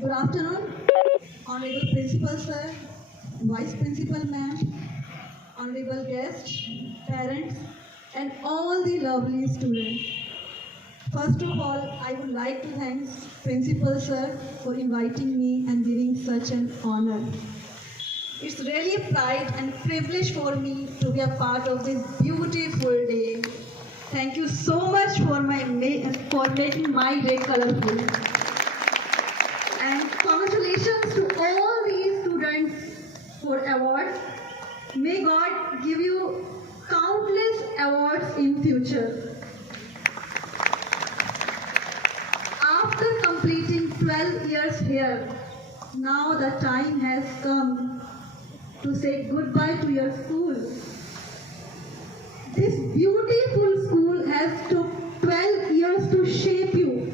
Good afternoon, Honorable Principal Sir, Vice Principal Ma'am, Honorable guests, parents, and all the lovely students. First of all, I would like to thank Principal Sir for inviting me and giving such an honor. It's really a pride and privilege for me to be a part of this beautiful day. Thank you so much for making my day colorful. And congratulations to all these students for awards. May God give you countless awards in future. After completing 12 years here, now the time has come to say goodbye to your school. This beautiful school has took 12 years to shape you.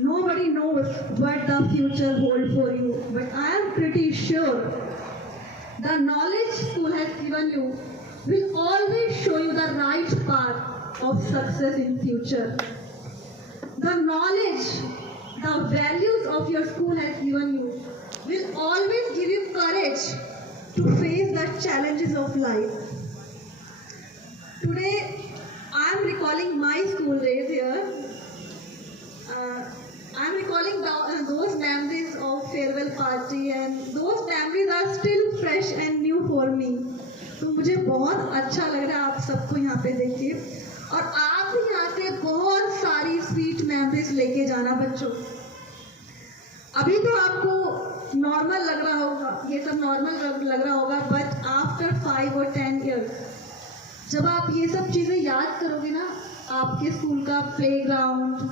Nobody knows what the future holds for you, but I am pretty sure the knowledge school has given you will always show you the right path of success in future. The knowledge, the values of your school has given you will always give you courage to face the challenges of life. Today, I am recalling my school days here. I am recalling those memories of farewell party, and those memories are still fresh and new for me. तो मुझे बहुत अच्छा लग रहा है आप सबको यहाँ पे देख के, और आप भी यहाँ से बहुत सारी स्वीट मेमोरीज लेके जाना बच्चों। अभी तो आपको नॉर्मल लग रहा होगा, ये सब नॉर्मल लग रहा होगा, बट आफ्टर 5 और 10 ईयर्स जब आप ये सब चीज़ें याद करोगे ना, आपके स्कूल का प्लेग्राउंड,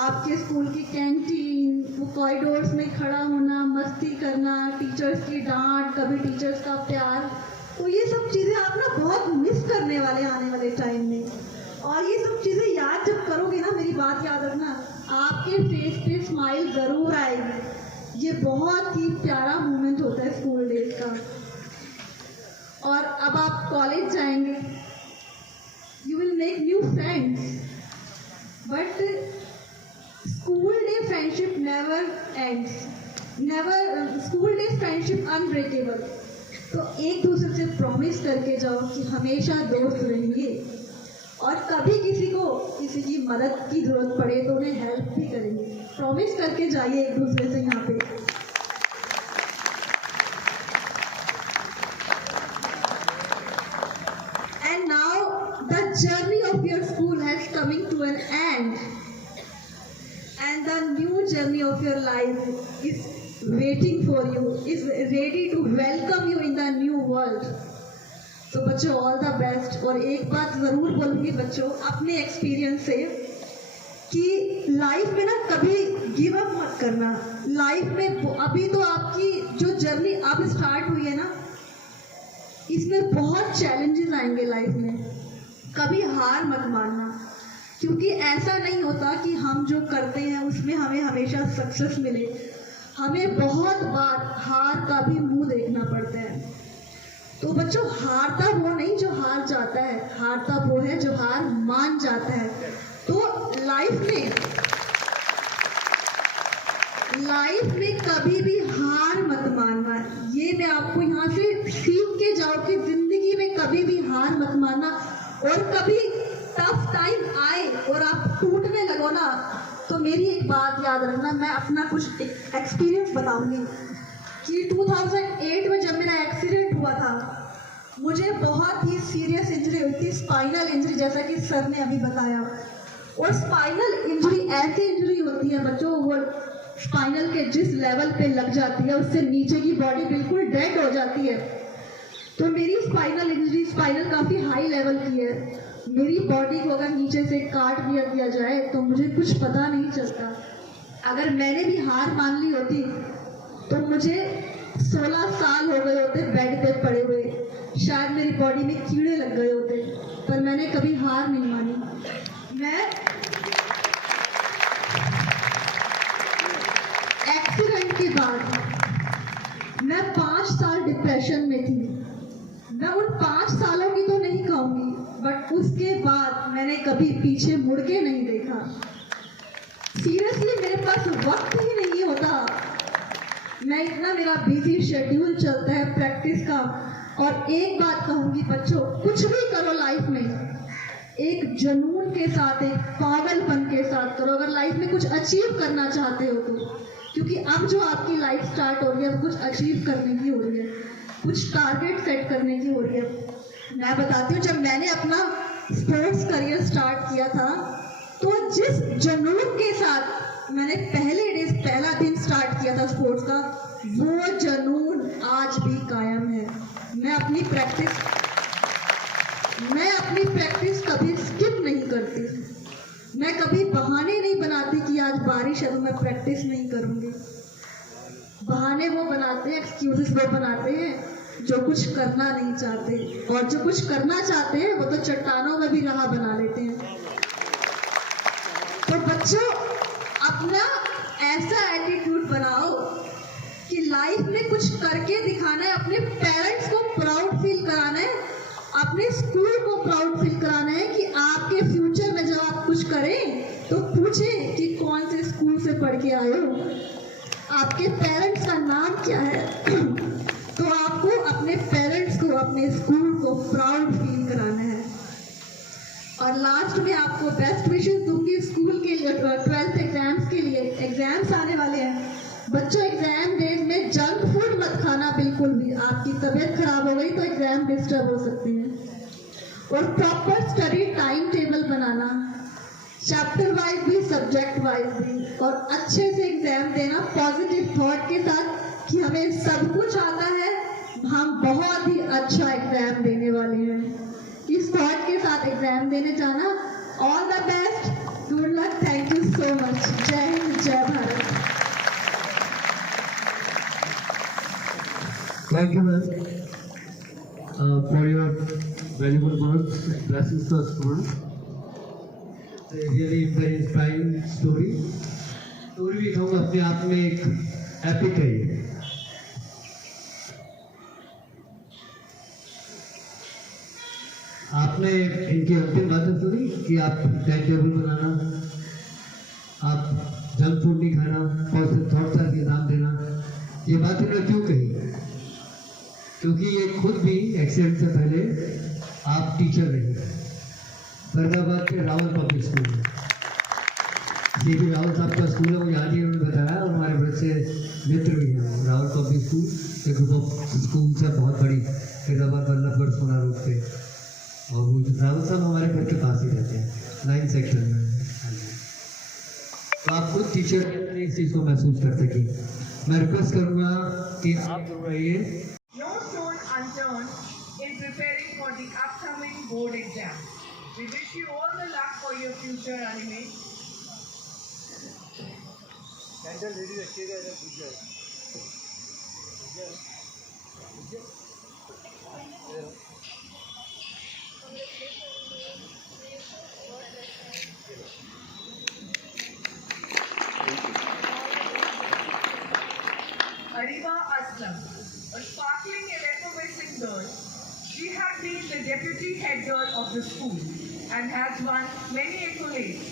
आपके स्कूल की कैंटीन, वो कॉरिडोर्स में खड़ा होना, मस्ती करना, टीचर्स की डांट, कभी टीचर्स का प्यार, तो ये सब चीज़ें आप ना बहुत मिस करने वाले आने वाले टाइम में। और ये सब चीज़ें याद जब करोगे ना, मेरी बात याद रखना, आपके फेस पे स्माइल ज़रूर आएगी। ये बहुत ही प्यारा मोमेंट होता है स्कूल डेज का। और अब आप कॉलेज जाएंगे, you will make new friends, but school day friendship never ends, school day friendship unbreakable. तो एक दूसरे से प्रॉमिस करके जाओ कि हमेशा दोस्त रहेंगे, और कभी किसी की मदद की जरूरत पड़े तो उन्हें हेल्प भी करेंगे। प्रॉमिस करके जाइए एक दूसरे से यहाँ पे। And now the journey of your school has coming to an end, and the new journey of your life is waiting for you, is ready to welcome you in the new world. तो बच्चों all the best. और एक बात ज़रूर बोलूँगी बच्चों अपने एक्सपीरियंस से कि लाइफ में ना कभी गिव अप मत करना। लाइफ में अभी तो आपकी जो जर्नी अब स्टार्ट हुई है ना, इसमें बहुत चैलेंजेस आएंगे लाइफ में। कभी हार मत मानना, क्योंकि ऐसा नहीं होता कि हम जो करते हैं उसमें हमें हमेशा सक्सेस मिले। हमें बहुत बार हार का भी मुंह देखना पड़ता है। तो बच्चों हारता वो नहीं जो हार जाता है, हारता वो है जो हार मान जाता है। तो लाइफ में कभी भी हार मत मानना। ये मैं आपको यहाँ से सीख के जाओ कि जिंदगी में कभी भी हार मत मानना। और कभी टफ टाइम आए और आप टूटने लगो ना, तो मेरी एक बात याद रखना, मैं अपना कुछ एक्सपीरियंस बताऊंगी कि 2008 में जब मेरा एक्सीडेंट हुआ था, मुझे बहुत ही सीरियस इंजरी हुई थी, स्पाइनल इंजरी, जैसा कि सर ने अभी बताया। और स्पाइनल इंजरी ऐसी इंजरी होती है बच्चों, वो स्पाइनल के जिस लेवल पे लग जाती है उससे नीचे की बॉडी बिल्कुल डेड हो जाती है। तो मेरी स्पाइनल इंजरी, स्पाइनल काफ़ी हाई लेवल की है। मेरी बॉडी को अगर नीचे से काट दिया जाए तो मुझे कुछ पता नहीं चलता। अगर मैंने भी हार मान ली होती तो मुझे 16 साल हो गए होते बेड पे पड़े हुए, शायद मेरी बॉडी में कीड़े लग गए होते, पर मैंने कभी हार नहीं मानी। मैं एक्सीडेंट के बाद मैं 5 साल डिप्रेशन में थी। मैं उन 5 सालों की तो नहीं कहूँगी, बट उसके बाद मैंने कभी पीछे मुड़ के नहीं देखा। सीरियसली मेरे पास वक्त ही नहीं होता का बिजी शेड्यूल चलता है प्रैक्टिस का। और एक बात कहूंगी बच्चों, कुछ भी करो लाइफ में एक जुनून के साथ, एक पागलपन के साथ करो, अगर लाइफ में कुछ अचीव करना चाहते हो तो। क्योंकि अब जो आपकी लाइफ स्टार्ट हो रही है वो कुछ अचीव करने की हो रही है, कुछ टारगेट सेट करने की हो रही है। मैं बताती हूँ, जब मैंने अपना स्पोर्ट्स करियर स्टार्ट किया था तो जिस जुनून के साथ मैंने पहला दिन स्टार्ट किया था स्पोर्ट्स का, वो जुनून आज भी कायम है। मैं अपनी प्रैक्टिस कभी स्किप नहीं करती। मैं कभी बहाने नहीं बनाती कि आज बारिश है तो मैं प्रैक्टिस नहीं करूंगी। बहाने वो बनाते हैं, एक्सक्यूजेस वो बनाते हैं जो कुछ करना नहीं चाहते, और जो कुछ करना चाहते हैं वो तो चट्टानों में भी राह बना लेते हैं। तो बच्चों, अपना ऐसा एटीट्यूड बनाओ कि लाइफ में कुछ करके दिखाना है, अपने पेरेंट्स को प्राउड फील कराना है, अपने स्कूल को प्राउड फील कराना है कि आपके फ्यूचर में जब आप कुछ करें तो पूछें कि कौन से स्कूल से पढ़ के आए हो, आपके पेरेंट्स का नाम क्या है। तो आपको अपने पेरेंट्स को, अपने स्कूल को प्राउड फील कराना है। और लास्ट में आपको बेस्ट विशेस दूंगी स्कूल के लिए, 12th एग्जाम्स के लिए। एग्जाम्स आने वाले हैं बच्चों, एग्जाम डेज में जंक फूड मत खाना बिल्कुल भी। आपकी तबीयत खराब हो गई तो एग्जाम डिस्टर्ब हो सकते हैं। और प्रॉपर स्टडी टाइम टेबल बनाना, चैप्टर वाइज भी सब्जेक्ट वाइज भी, और अच्छे से एग्जाम देना पॉजिटिव थॉट के साथ कि हमें सब कुछ आता है, हम बहुत ही अच्छा एग्जाम देने वाले हैं। इस थॉट के साथ एग्जाम देने जाना। All the best, good luck, thank you so much. जय हिंद, जय Bharat. Thank you, ma'am, for your valuable words addressing the students. A really very inspiring story. Story भी कहूँगा अपने आप में एक epic है ये। आपने इनकी अंतिम बातें सुनी कि आप टाइम टेबल बनाना, आप जंक फूड नहीं खाना, पॉजिटिव थॉट्स का एग्जाम देना, ये बात इन्होंने क्यों कही? क्योंकि ये खुद भी एक्सीडेंट से पहले आप टीचर रही फरीदाबाद के रावल पब्लिक स्कूल में। सीपी रावल साहब का स्कूल है, वो यहाँ ही उन्होंने बताया, और हमारे बड़े से मित्र भी हैं। रावल पब्लिक स्कूल एक ग्रुप ऑफ स्कूल से बहुत बड़ी, फरीदाबाद वल्लभगढ़ सोना रोड पे, और वो रावल साहब हमारे घर के पास ही रहते हैं, 9 सेक्टर में। तो आप खुद टीचर इस चीज़ को महसूस कर सकें। मैं रिक्वेस्ट करूँगा कि आप जरूर रहिए। No stone unturned in preparing for the upcoming board exam. We wish you all the luck for your future, Anime. Candle ready रखिएगा इधर पूछिए। Ariba Aslam, a sparkling and effervescent girl, she had been the deputy head girl of the school and has won many accolades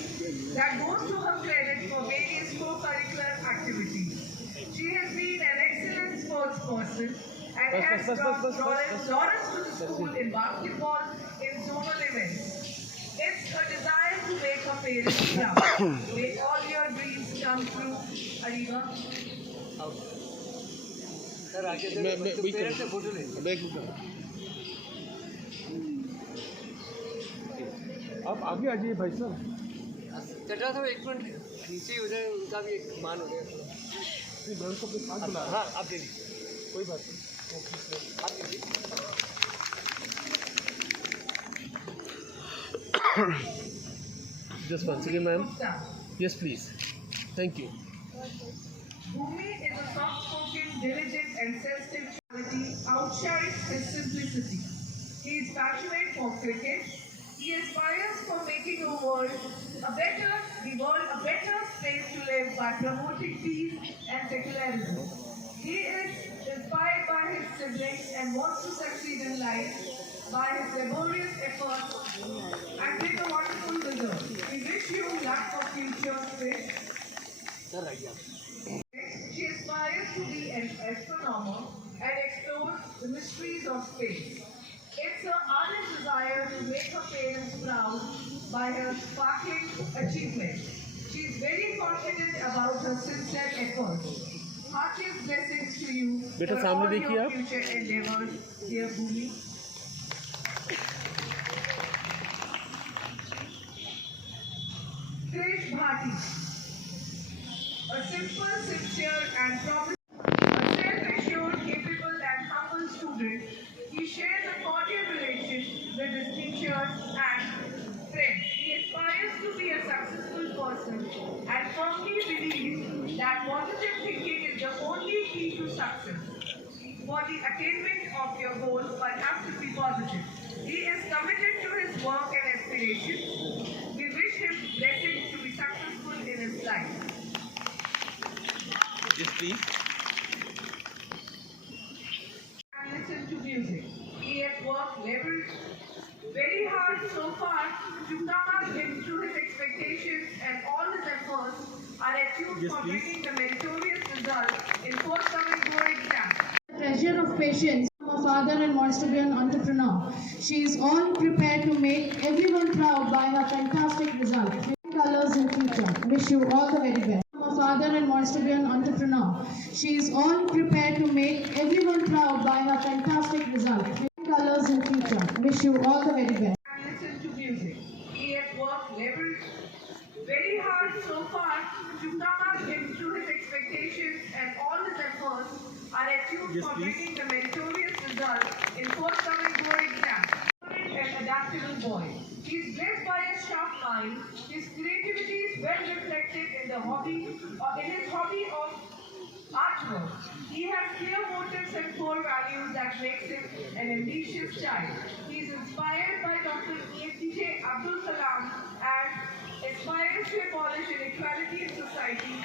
that goes to her credit for various co-curricular activities. She has been an excellent sports person and has brought Lawrence to the school in basketball in zonal events. It's her desire to make her parents proud. May all your dreams come true, Ariba. Sir आगे से पेरेंट्स से फोटो ले। आप आगे आ जाइए भाई साहब। चटा साहब एक मिनट नीचे ही उधर उनका भी एक मान हो गया। को अपने साथ बुला। हाँ आप दे दीजिए, कोई बात नहीं। आप दीजिए। Just once again, ma'am. Yes, please. Thank you. Bhumi is a soft-spoken, diligent and sensitive quality outshines his simplicity. He is passionate for cricket. He aspires for making the world a better place to live by promoting peace and secularism. He is inspired by his siblings and wants to succeed in life by his laborious efforts and bring a wonderful result. We wish you luck for future, Chris. Sir, right here. She is aspires to be an astronomer and explore the mysteries of space. It's her ardent desire to make her parents proud by her sparkling achievements. She is very confident about her sincere efforts. Heartiest blessings to you बेटा for सामने all देखिए your आप। future endeavors, dear Bhumi. Krish Bhati, a simple, sincere, and a self-assured, capable, and humble student, he shares a cordial relation with his teachers and friends. He aspires to be a successful person and firmly believes that positive thinking is the only key to success. For the attainment of your goals, one has to be positive. He is committed to his work and aspirations. We wish him blessings to be successful in his life. Yes, please. And listen to music. He has worked very hard so far to come up to his expectations, and all his efforts are attuned Yes, for please. bringing the meritorious result in forthcoming board exams. Treasure of patience. A father and wants to be an entrepreneur. She is all prepared to make everyone proud by her fantastic result. Colors in future. Wish you all the very best. A father and wants to be an entrepreneur. She is all prepared to make everyone proud by her fantastic result. Colors in future. Wish you all the very best. And listen to music. He has worked very hard so far to come up to his expectations, and all his efforts are attuned Yes, for please. bringing the meritorious result in forthcoming board exams. An adaptable boy. He is blessed by a sharp mind. His creativity is well reflected in his hobby of artwork. He has clear motives and core values that makes him an ambitious child. He is inspired by Dr. APJ Abdul Kalam and aspires to abolish inequality in society